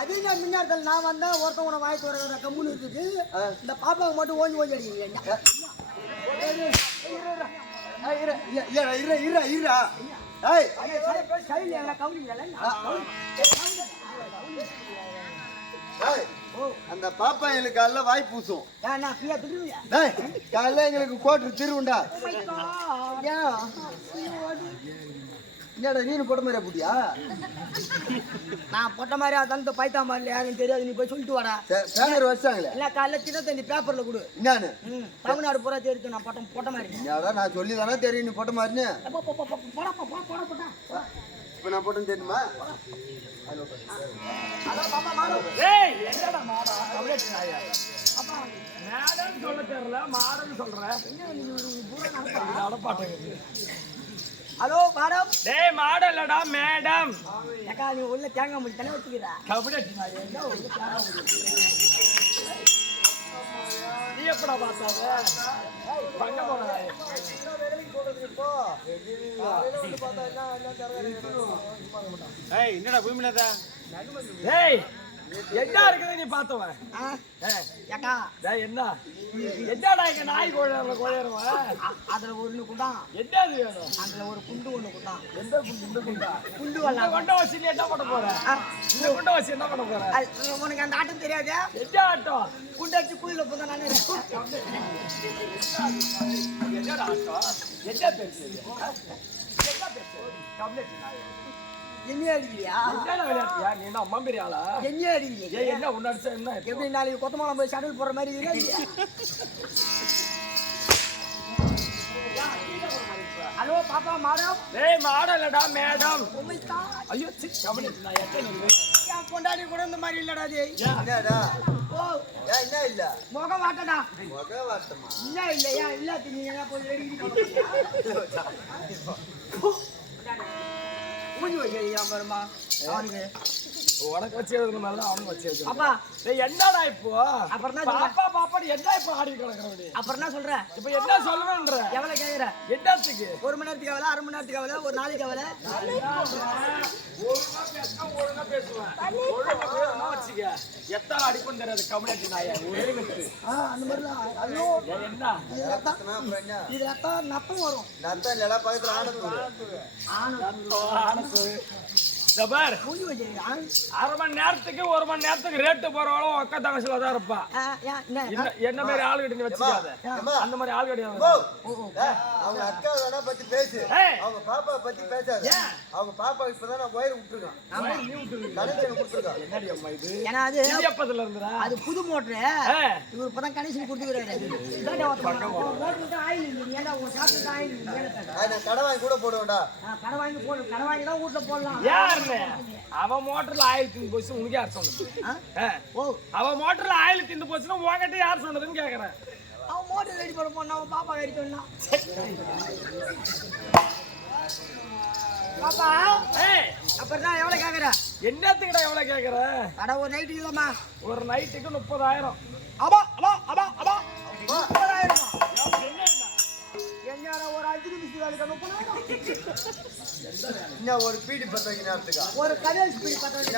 அதே முன்னாடி நான் வந்தேன் ஒருத்தவங்க வாய்க்கு வர கம்முன்னு இருக்குது இந்த பாப்பாவுக்கு மட்டும் ஓஞ்சி ஓஞ்சி அடிக்கிறீங்க அந்த பாப்பா எங்களுக்கு காலைல வாய் பூசும் காலைல எங்களுக்கு கோட்டு திருவுண்டா என்னடா நீனு போட்ட மாதிரியா புட்டியா நான் போட்ட மாதிரி அதான் பைத்தா மாதிரி யாரும் தெரியாது நீ போய் சொல்லிட்டு வாடா பேனர் வச்சாங்களே இல்ல காலைல சின்ன தண்ணி பேப்பர்ல கொடு என்னன்னு தமிழ்நாடு பூரா தெரியும் நான் போட்ட மாதிரி என்னடா நான் சொல்லி தானே தெரியும் நீ போட்ட மாதிரின்னு இப்ப நான் போட்டேன்னு தெரியுமா ஹலோ மேடம் டேய் மாடம் இல்லடா மேடம் ஏக்கா நீ உள்ள தேங்காய் மூடி தானே வச்சுக்கிறா நீ எப்படா பார்த்தாத பங்க போறா என்னடா பூமினதா ஏய் என்ன இருக்குது நீ பார்த்தவன் ஏக்கா என்ன என்னடா இங்க நாய் கோழறவன் அதுல ஒண்ணு குண்டா என்னது வேணும் அதுல ஒரு குண்டு ஒண்ணு குண்டா எந்த குண்டு இந்த குண்டா குண்டு வரல கொண்ட வச்சு நீ என்ன பண்ண போற இந்த கொண்ட வச்சு என்ன பண்ண போற உனக்கு அந்த ஆட்டம் தெரியாது என்ன ஆட்டம் குண்டு அடிச்சு குயில போத நானே என்னடா ஆட்டம் என்ன பேசுது என்ன பேசுது கம்ப்ளீட் நாய் என்ன அடிக்கிறியா என்னடா விளையாட்டியா நீ என்ன அம்மா பெரிய ஆளா என்ன அடிக்கிறீங்க என்ன ஒன்னு அடிச்சா என்ன எப்படி நாளைக்கு கொத்தமலம் போய் ஷட்டில் போடுற மாதிரி இல்லையா ஹலோ பாப்பா மேடம் டேய் மாடம் இல்லடா மேடம் ஐயோ கம்ப்ளீட் நான் எத்தனை என் பொண்டாடி கூட இந்த மாதிரி இல்லடா அது என்னடா ஓ என்ன இல்ல முகம் வாட்டடா முகம் வாட்டமா இல்ல இல்லையா இல்லாத நீ என்ன போய் ரெடி மூஞ்சி வைக்கிறியா பாருமா அவனுக்கு உனக்கு வச்சு எழுதுன மாதிரி தான் அவனுக்கு வச்சு எழுதுன அப்பா என்னடா இப்போ அப்புறம் தான் பாப்பா பாப்பாடி என்ன இப்போ ஆடி கிடக்குறவடி அப்புறம் என்ன சொல்ற இப்போ என்ன சொல்லணும்ன்ற எவ்வளவு கேக்குற என்னத்துக்கு 1 மணி நேரத்துக்கு எவ்வளவு 1/2 மணி நேரத்துக்கு எவ்வளவு ஒரு நாளைக்கு எவ்வளவு ஒழுங்கா பேசுவேன் ஒழுங்கா வச்சுக்க எத்தனை அடிப்போம் தெரியாது கம்யூனிட்டி நாயா ஒரே கட்டு அந்த மாதிரி ஐயோ என்ன இது ரத்தம் நத்தம் வரும் நத்தம் இல்ல பக்கத்துல ஆனது ஆனது பார் மூஞ்சி வைக்கிறியா 1/2 மணி நேரத்துக்கு 1 மணி நேரத்துக்கு ரேட்டு போறவளும் அக்கா தங்கச்சில தான் இருப்பா என்ன மாதிரி ஆளு கிட்ட நீ வச்சுக்காத அந்த மாதிரி ஆளு கிடையாது அவங்க அக்கா வேணா பத்தி பேசு அவங்க பாப்பா பத்தி பேசாத அவங்க பாப்பா இப்பதான் ஒயர் விட்டுருக்கான் கனெக்ஷன் கொடுத்துருக்கான் என்னடி அம்மா இது ஏன்னா அது எப்பதுல இருந்துடா அது புது மோட்டரு இவர் இப்பதான் கனெக்ஷன் கொடுத்துக்கிறாரு மோட்டருக்கு ஆயில் இல்லை ஏன்டா உங்க சாப்பிட்டு ஆயில் இல்லை கடை வாங்கி கூட போடுவேன்டா கடை வாங்கி போடு கடை வாங்கி தான் வீட்டுல போடலாம் அவன் மோட்டர்ல ஆயில் தின்னு போச்சு உனக்கு யார் சொன்னது அவன் மோட்டர்ல ஆயில் தின்னு போச்சுன்னா உங்ககிட்ட யார் சொன்னதுன்னு கேக்குறேன் அவன் மோட்டர் ரெடி பண்ண போனா அவன் பாப்பா ரெடி பண்ணா பாப்பா அப்புறம் தான் எவ்வளவு கேக்குற என்னத்துக்கிட்ட எவ்வளவு கேக்குற கடை ஒரு நைட்டுக்கு இல்லம்மா ஒரு நைட்டுக்கு 30,000 அபா அபா அபா அபா 30,000 ஒரு 5 நிமிஷம் வேலைக்கு 30,000 இன்னும் ஒரு பீடி பத்தக்கு நேரத்துக்கா ஒரு கதேஷ் பீடி பத்தக்கு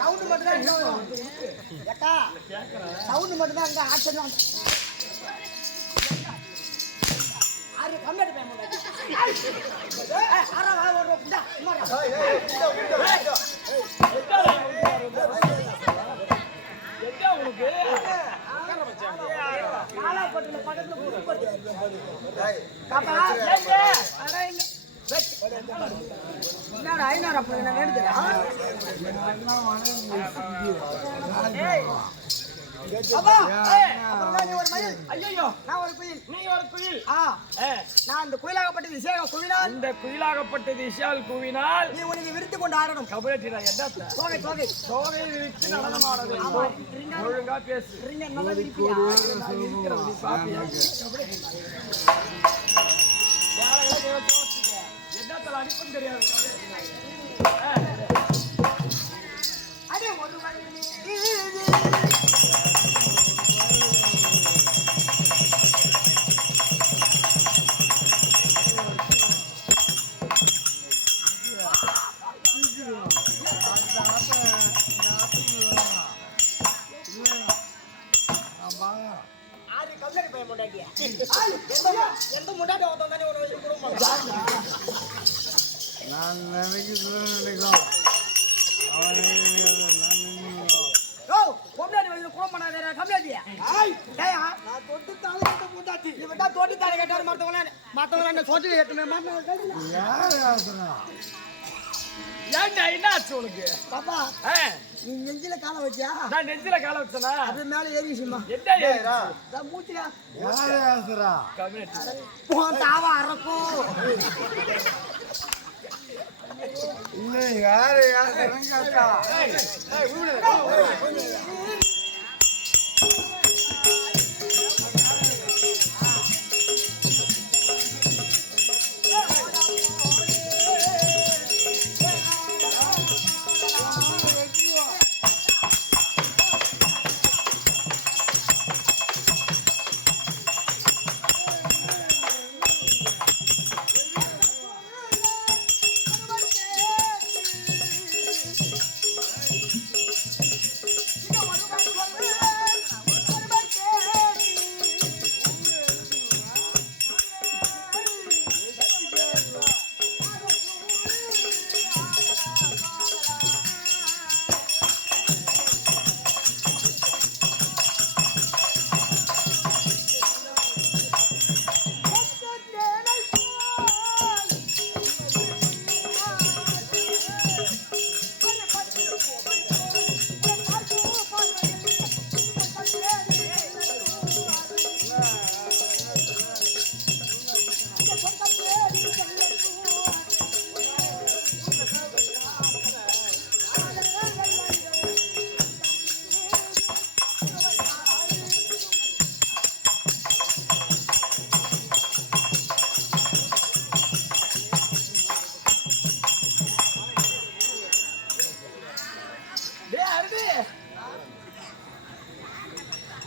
சவுண்ட் மட்டும் தான் ஏக்கா சவுண்ட் மட்டும் தான் அங்க ஆச்சரியம் ஆறு கம்மியாட்டு என்னடா ஐநாரா போய் நான் எடுத்துறேன் அப்பா அப்புறம் நீ ஒரு மயில் ஐயோ நான் ஒரு குயில் நீ ஒரு குயில் நான் இந்த குயிலாகப்பட்டது இசையாக குவினால் இந்த குயிலாகப்பட்டது இசையால் குவினால் நீ உனக்கு விருத்து கொண்டு ஆடணும் கபலட்டிடா என்ன தோகை தோகை தோகை விரித்து நடனம் ஆடணும் ஒழுங்கா பேசு ரிங்க நல்லா விரிப்பியா நான் இருக்கிறேன் நீ பாப்பியா என்னத்தல அடிப்புன்னு தெரியாது அதே ஒரு மணி எந்த முன்னாடி வந்தானே ஒரு குடும்பம் நான் நினைக்கிறோம் பொம்னாடி வந்து குளம் பண்ணாத கம்மியாதி நான் தொட்டு தாளை முண்டாட்டி இவன் தான் தொட்டு தாளை கேட்டாரு மத்தவங்க என்ன சொல்லி ஏன்டா என்ன ஆச்சு உனக்கு பாப்பா நீ நெஞ்சில கால வச்சியா நான் நெஞ்சில கால வச்சனா அது மேல ஏறிச்சுமா என்ன ஏறா நான் மூச்சில யாரு ஆசுறா கம்யூனிட்டி போன் தாவா அரக்கும் இல்ல யாரு இறங்காக்கா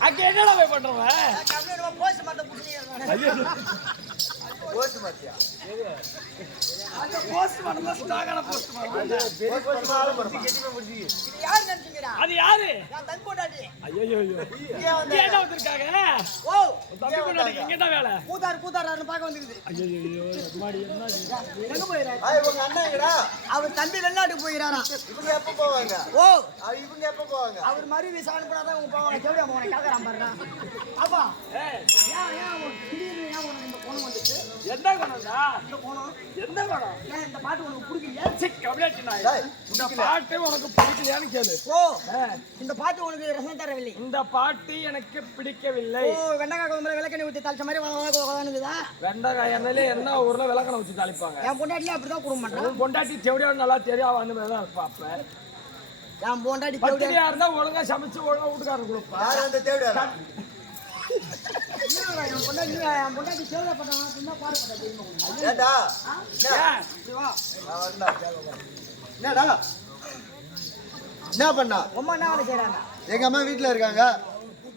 அங்க என்னடா போய் பண்றவன் கம்மியா போஸ்ட் மாத்த புடிச்சிங்க போஸ்ட் மாத்தியா அந்த போஸ்ட் பண்ணல ஸ்டாகான போஸ்ட் பண்ணல போஸ்ட் மால இது யார் நினைச்சீங்கடா அது யாரு நான் தம்பி போடாடி ஐயோ ஏன்டா வந்திருக்காங்க ஓ தம்பி கொண்டாடி இங்க என்ன வேலை பூதார்னு பாக்க வந்திருக்குது ஐயோ மாடி என்ன எங்க போயிராரு உங்க அண்ணன் எங்கடா அவர் தம்பி வெளிநாட்டுக்கு போயிராராம் இவங்க எப்ப போவாங்க ஓ இவங்க எப்ப போவாங்க அவர் மறு விசா அனுப்புனாதான் உங்க போவாங்க கேவடியா போவாங்க கேக்குறான் பாருடா அப்பா ஏய் ஏன் திடீர்னு ஏன் உனக்கு இந்த கோணம் வந்துச்சு எந்த குணம்டா இந்த கோணம் எந்த குணம் ஏன் இந்த பாட்டு உனக்கு பிடிக்கலையா சிக் கம்ப்ளீட் நாய் இந்த பாட்டு உனக்கு பிடிக்கலையான்னு கேளு ஓ இந்த பாட்டு உனக்கு ரசம் தரவில்லை இந்த பாட்டு எனக்கு பிடிக்கவில்லை ஓ வெண்டைக்காய் குழம்புல விளக்கெண்ணெய் ஊற்றி தளிச்ச மாதிரி வளர்ந்துதா வெண்டைக்காய் எண்ணெயில என்ன ஊர்ல விளக்கணை வச்சு தாளிப்பாங்க என் பொண்டாட்டிலே அப்படிதான் குடும்பம் பண்றான் உன் பொண்டாட்டி செவடியா நல்லா தெரியும் அவன் அந்த மாதிரி தான் இருப்பா அப்ப என் பொண்டாட்டி பத்திரியா இருந்தா ஒழுங்கா சமைச்சு ஒழுங்கா வீட்டுக்காரர் கொடுப்பா யார் அந்த தேவடா என் பொண்டாட்டி சேவை பண்றாங்க சும்மா பாடுபட்டா தெரியுமா ஏண்டா என்னடா என்ன பண்ணா அம்மா என்ன வேலை செய்யறாங்க எங்க அம்மா வீட்டுல இருக்காங்க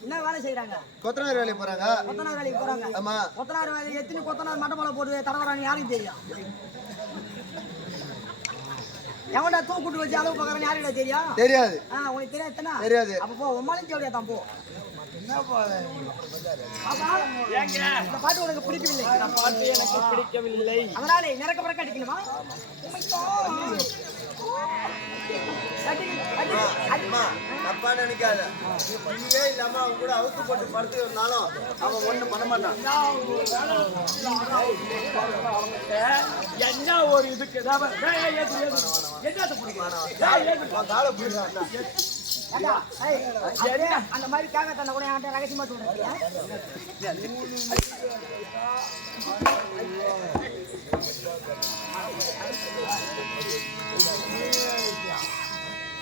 என்ன வேலை செய்யறாங்க கொத்தனார் வேலைக்கு போறாங்க கொத்தனார் வேலைக்கு போறாங்க ஆமா கொத்தனார் வேலை எத்தனை கொத்தனார் மட்டமலை போட்டு தடவறான்னு யாருக்கு தெரியும் எவன்டா தூக்கிட்டு வச்சு அளவு பார்க்கறான்னு யாருக்கிட்ட தெரியும் தெரியாது உனக்கு தெரியாதுன்னா தெரியாது அப்ப போ உமாலையும் தேவையா தான் போ ஏங்க இந்த பாட்டு உனக்கு பிடிக்கவில்லை இந்த பாட்டு எனக்கு பிடிக்கவில்லை அதனால நிறக்க பிறக்க அடிக்கணுமா அம்மா தப்பா நினைக்காத நீயே இல்லாம அவங்க கூட அவுத்து போட்டு படுத்து இருந்தாலும் அவன் ஒண்ணும் பண்ண மாட்டான் என்ன ஒரு இதுக்கு காலை போயிடுறான் அந்த மாதிரி கேட்க தந்த கூட என்கிட்ட ரகசியமா சொல்றேன்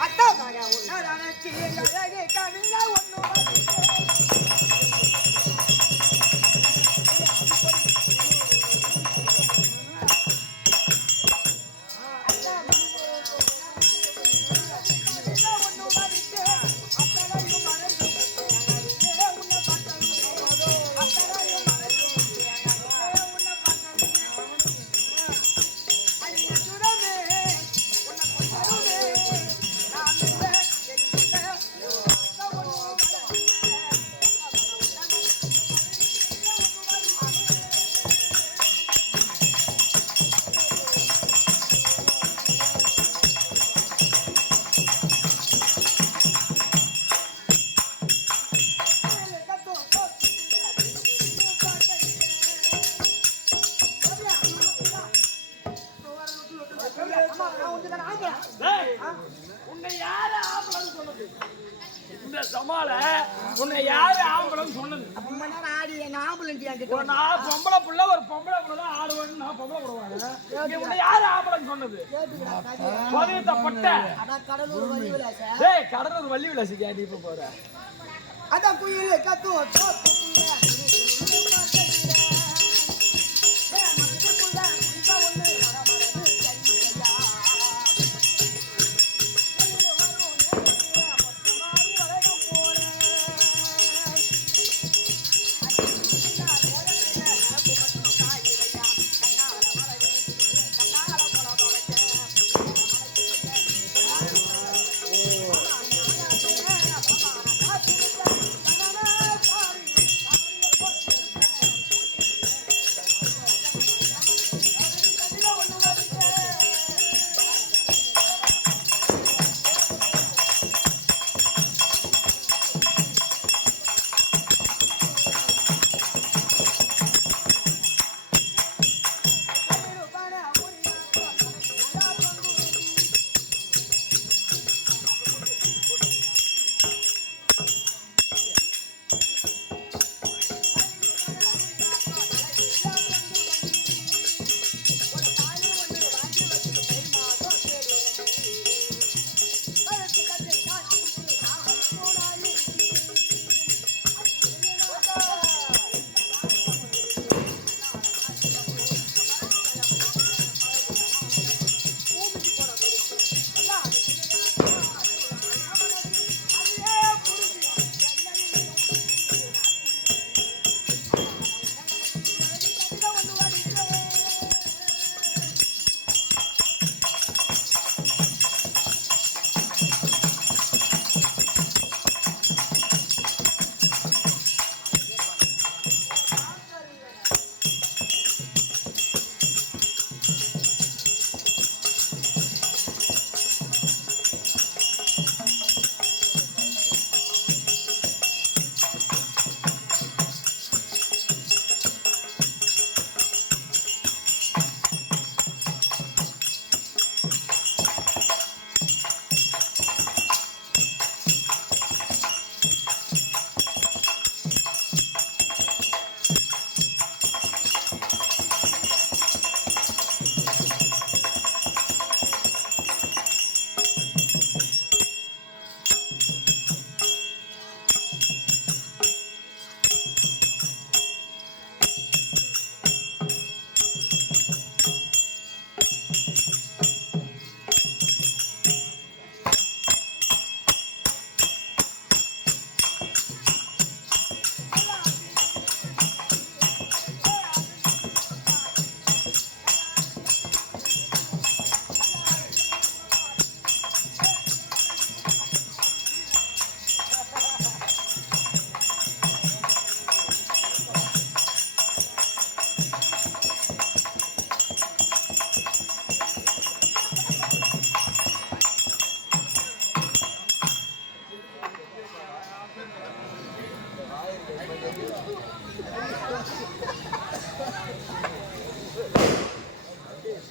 அத்தா இந்த சமாள உன்னை யாரு ஆம்பளைன்னு சொன்னது? அப்ப மணி நேரம் ஆடி என்ன ஆம்புலன்ஸ் என்கிட்ட நான் பொம்பளை புள்ள ஒரு பொம்பளை கூட தான் ஆடுவேன்னு நான் பொம்பளை போடுவாங்க. உன்னை யாரு ஆம்பளைன்னு சொன்னது? பதினெட்டப்பட்ட அதான் கடலூர் வழி விலாச. டேய் கடலூர் வள்ளி விலாசிக்கா நீ இப்ப போற? அதான் குயில் கத்தும் சோப்பு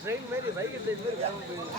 ட்ரெயின் மாதிரி வைகை ட்ரெயின் மாதிரி வேகம் போயிடுது.